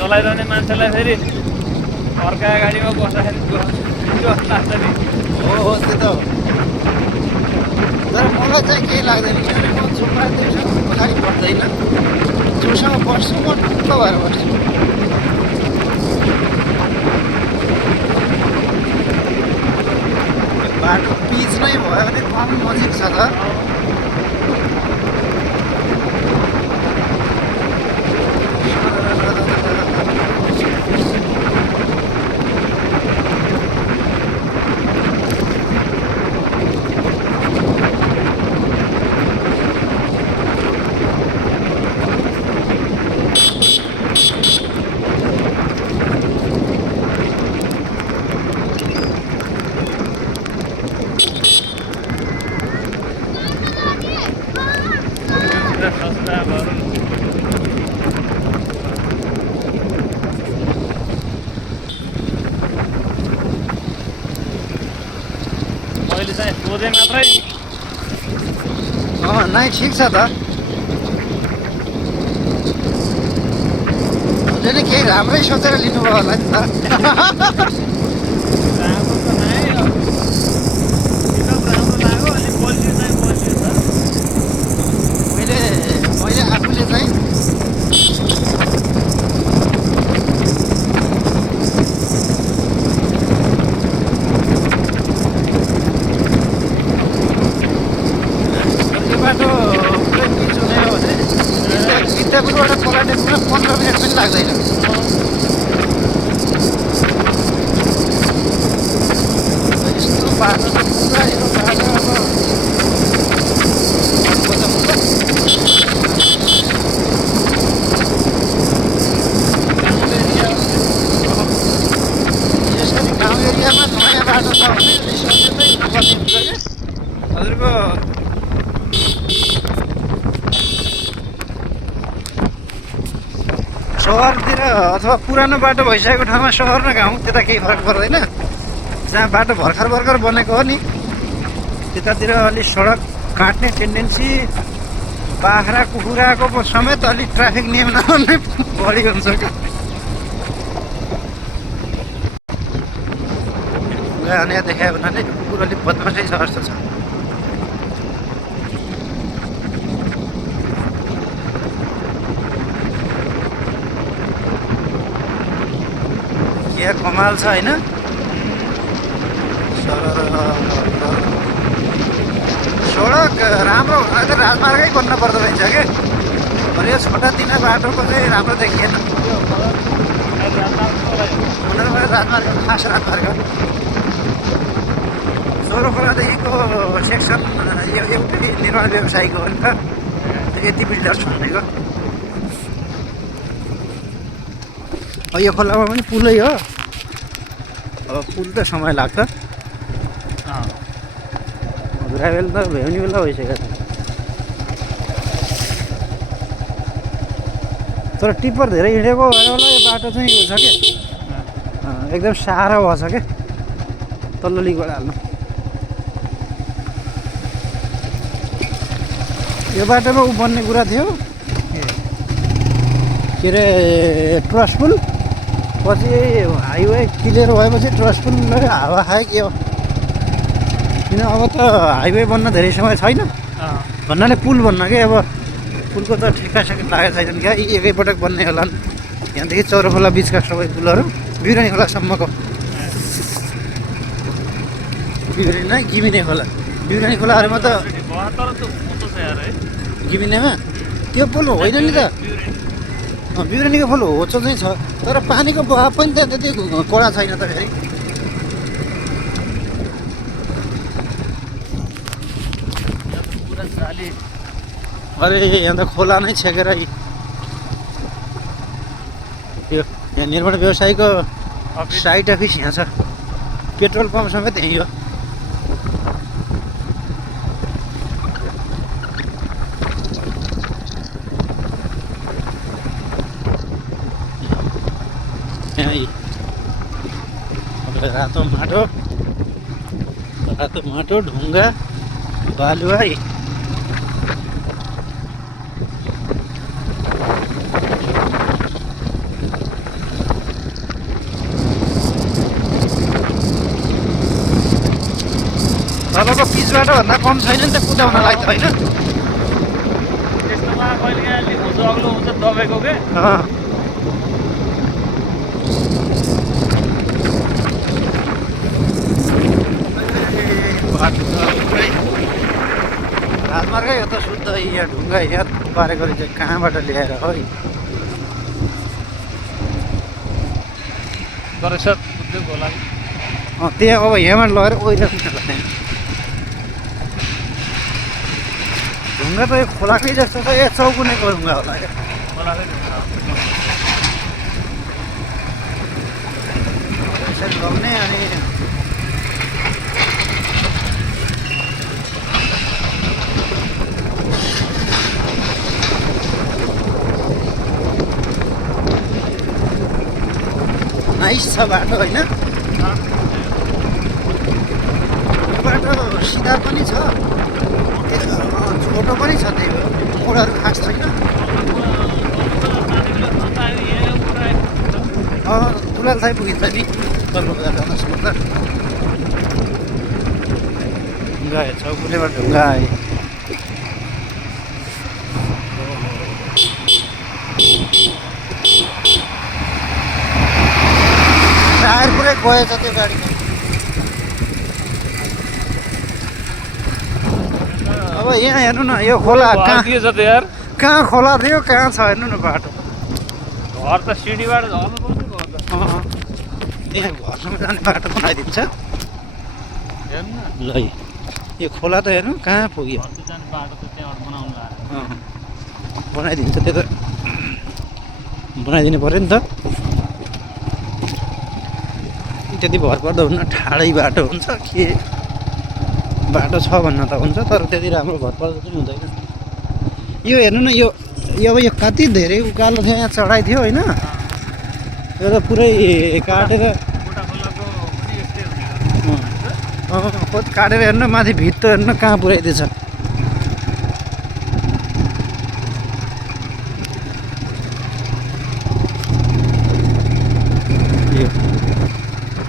चलाइरहने मान्छेलाई फेरि अर्का गाडीमा बस्दाखेरि लाग्छ नि। हो त्यो त हो। तर मलाई चाहिँ केही लाग्दैन किनभने म चोपडा देउसँग पछाडि पर्दैन, जोसँग बस्छु म ढुक्क भएर बस्छु। बाटो पिच नै भयो भने कम नजिक छ त। मैले चाहिँ सोधेँ मात्रै। नै ठिक छ त। हजुरले केही राम्रै सोचेर लिनुभयो होला नि त। राम्रो त नै पिकअप राम्रो लाग्यो, अलिक बलियो चाहिँ बलियो छ। मैले आफूले चाहिँ बाटो पुरै पिच हुने हो भने गिद्धपुरबाट कोलाटेकमा 15 मिनट पनि लाग्दैन। यस्तो बाटो त पुरा यो बाटो अब यसरी गाउँ एरियामा नयाँ बाटो छ भने सजिलै गर्दै हुन्छ क्या हजुरको। सहरतिर अथवा पुरानो बाटो भइसकेको ठाउँमा सहर न गाउँ त्यता केही फरक पर्दैन। जहाँ बाटो भर्खर बनेको हो नि त्यतातिर अलिक सडक काट्ने टेन्डेन्सी, बाख्रा कुखुराको समेत अलिक ट्राफिक नियम नमान्ने बढी हुन्छ क्या। अन्य देखायो भने कुकुर अलिक बदमासै छ जस्तो छ। के कमाल छ होइन। सडक राम्रो हुन त राजमार्गै बन्न पर्दो रहेछ क्या। तर यो छोटा तिना बाटोको चाहिँ राम्रो देखिएन। राजमार्ग खास राजमार्ग सोह्रखोलादेखिको सेक्सन यो एउटै निर्माण व्यवसायीको हो नि त, यति बिल्डर्स भनेको। यो खोलामा पनि पुलै हो। अब पुल त समय लाग्छ। ग्राभेल त भ्याउने बेला भइसक्यो। तर टिप्पर धेरै हिँडेको भएर होला यो बाटो चाहिँ यो छ क्या, एकदम साह्रो भएछ क्या तल्लो लिकबाट हाल्नु। यो बाटोमा ऊ बन्ने कुरा थियो के अरे ट्रस्ट पुल, पछि हाइवे क्लियर भएपछि ट्रस्ट पुल हावा खायो के हो। किन अब त हाइवे बन्न धेरै समय छैन भन्नाले पुल बन्न क्या। अब पुलको त ठेक्कासेक्का लागेको छैन क्या, एकैपटक बन्ने होला नि। यहाँदेखि चौरखोला बिचका सबै पुलहरू बिरानी खोलासम्मको, बिरानी नै गिमिने खोला, बिरानी खोलाहरूमा त गिमिनेमा त्यो पुल होइन नि त। बिरानीको पुल होचो चाहिँ छ तर पानीको बहाव पनि त त्यति कडा छैन त फेरि। अरे यहाँ त खोला नै छेकेर यो यहाँ निर्माण व्यवसायीको साइट अफिस यहाँ छ, पेट्रोल पम्प समेत यहीँ हो। रातो माटो ढुङ्गा बालुवा भन्दा कम छैन नि त कुदाउनलाई त होइन त्यस्तोमा कहिले काहीँ अलिक हुन्छ अग्लो हुन्छ दबाईको के राजमार्गै हो त शुद्ध यहाँ ढुङ्गा यहाँ पारेको चाहिँ कहाँबाट ल्याएर है गरेछ उद्योग होला त्यहाँ अब यहाँबाट लगेर ओइराख्नु त्यहाँ ढुङ्गा त यो खोलाकै जस्तो छ यो चौकुनेको ढुङ्गा होला क्या खोलाकै यसरी लग्ने अनि नाइस छ बाटो होइन बाटो सिधा पनि छ छोटो पनि छ त्यही मोडहरू खास छैन तुलाल थाइ पुगिन्छ नि जानुहोस् त ढुङ्गा हेर्छ कुनैबाट ढुङ्गा आयो टायर पुरै गएछ त्यो गाडीको अब यहाँ हेर्नु न यो खोला कहाँ के छ त यार कहाँ खोला थियो कहाँ छ हेर्नु न बाटो घर त सिँढीबाट झर्नु पर्छ घर त यहाँ घरसम्म जाने बाटो बनाइदिन्छ हेर्नु न ल यो खोला त हेर्नु कहाँ पुग्यो घर त जाने बाटो त त्यहाँबाट बनाउनु लाग्यो बनाइदिन्छ त्यो त बनाइदिनु पऱ्यो नि त त्यति भर पर्दो हुन्न ठाडै बाटो हुन्छ के बाटो छ भन्न त हुन्छ तर त्यति राम्रो भर पर्दो पनि हुँदैन यो हेर्नु न यो अब यो कति धेरै उकालो थियो यहाँ चढाइ थियो होइन यो त पुरै काटेर गोटा खोलाको पनि यस्तै हुन्छ कति काटेर हेर्नु माथि भित्तो हेर्नु कहाँ पुऱ्याइदिएछ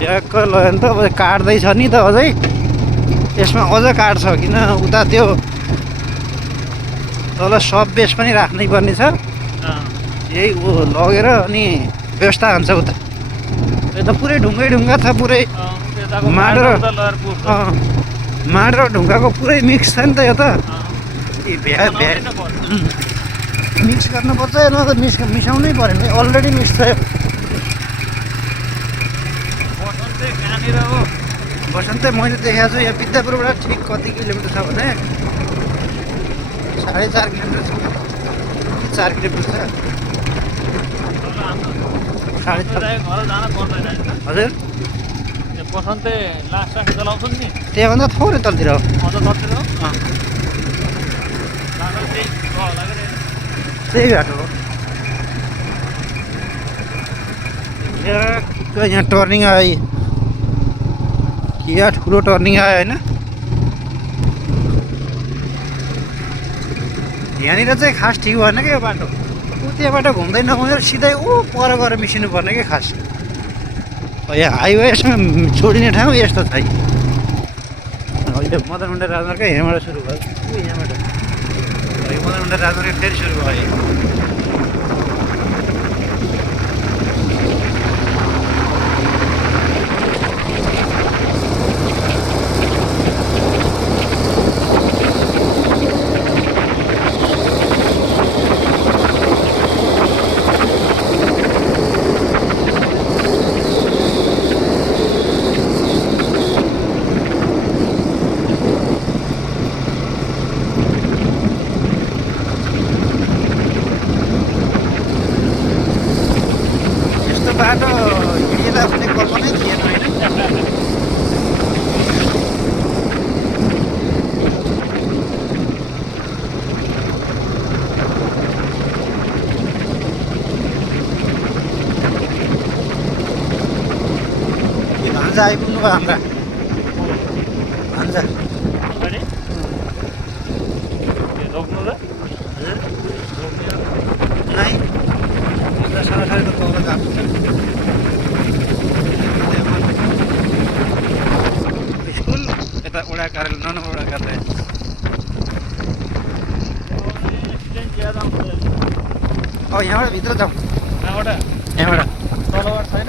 ट्याक्क लग्यो नि त अब काट्दैछ नि त अझै यसमा अझ काट्छ किन उता त्यो तल सब बेस पनि राख्नै पर्ने छ यही लगेर अनि व्यवस्था हुन्छ उता यो त पुरै ढुङ्गै ढुङ्गा छ पुरै माटो र ढुङ्गाको पुरै मिक्स छ नि त यो त मिक्स गर्नुपर्छ न त मिसाउनै पऱ्यो नि अलरेडी मिक्स छ बसन्तै मैले देखाएको छु यहाँ विद्यापुरबाट ठिक कति किलोमिटर छ भने 4.5 किलोमिटर छ 4 किलोमिटर छ 4.5 हजुर बसन्तै लास्ट टाइम चलाउँछ नि त्यहाँभन्दा थोरै तलतिर हो त्यही बाटो हो यहाँ टर्निङ आयो यहाँ ठुलो टर्निङ आयो होइन यहाँनिर चाहिँ खास ठिक भएन क्या यो बाटो त्यहाँबाट घुम्दै नघुमेर सिधै पर गएर मिसिनु पर्ने क्या खास यहाँ हाइवेसमा छोडिने ठाउँ यस्तो छ यो मदनमुण्डा राजमार्ग यहाँबाट सुरु भयो यहाँबाट यो मदनमुण्डा राजमार्ग फेरि सुरु भयो बाटो हिँड्दा पनि कल्पनै थिएन होइन भान्जा आइपुग्नु भयो हाम्रा भान्जा रोक्नु र नाइ साढे त तल गएको स्कुल यता वडा कार्यालय 9 नम्बर वडा गर्ने एक्सिडेन्ट ज्यादा हुन्छ अब यहाँबाट भित्र जाउँ यहाँबाट यहाँबाट तलबाट छैन